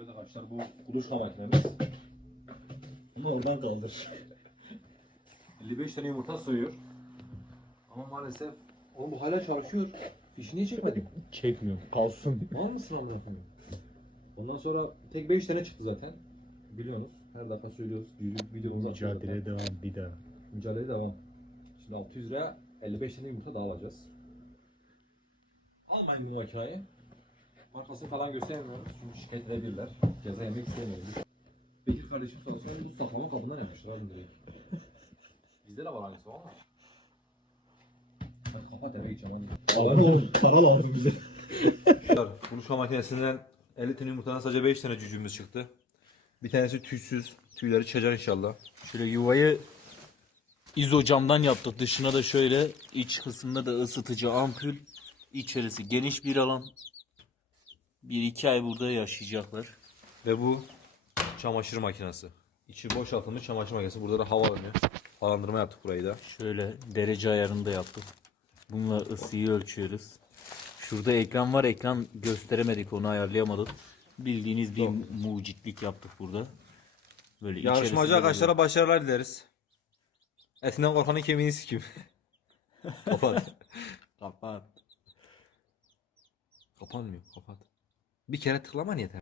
Evet arkadaşlar bu kuluçka makinemiz. Bunu oradan kaldır. 55 tane yumurta soyuyor. Ama maalesef Oğlum bu hala çalışıyor. Fişi niye çekmedin? Çekmiyorum. Kalsın. Var mısın amına koyayım? Ondan sonra tek 5 tane çıktı zaten. Biliyorsunuz. Her dakika söylüyoruz. Video- Videomuzu atıyoruz. Mücadele devam bir daha. Mücadele devam. Şimdi 600 liraya 55 tane yumurta daha alacağız. Almayın bu makinayı. Markasını falan göstermiyoruz. Çünkü şikayet edebilirler. Ceza yemek istemiyoruz. Bekir kardeşim sağ olsun bu saklama kabından yapmışlar abi direkt. Bizde de var aynısı ama. Ben kapat eve gideceğim hadi. Para lazım. Para lazım bize. Konuşma makinesinden 50 tane yumurtadan sadece 5 tane cücüğümüz çıktı. Bir tanesi tüysüz. Tüyleri çıkacak inşallah. Şöyle yuvayı izo camdan yaptık. Dışına da şöyle iç kısmında da ısıtıcı ampul. İçerisi geniş bir alan. Bir iki ay burada yaşayacaklar. Ve bu çamaşır makinesi. İçi boşaltılmış çamaşır makinesi. Burada da hava alınıyor. Havalandırma yaptık burayı da. Şöyle derece ayarını da yaptık. Bununla ısıyı ölçüyoruz. Şurada ekran var. Ekran gösteremedik onu ayarlayamadık. Bildiğiniz bir mucitlik yaptık burada. Böyle Yarışmacı arkadaşlara başarılar dileriz. Etinden korkanın kemiğini sikim. Kapat. Kapat. Kapanmıyor. Kapat. Bir kere tıklaman yeter.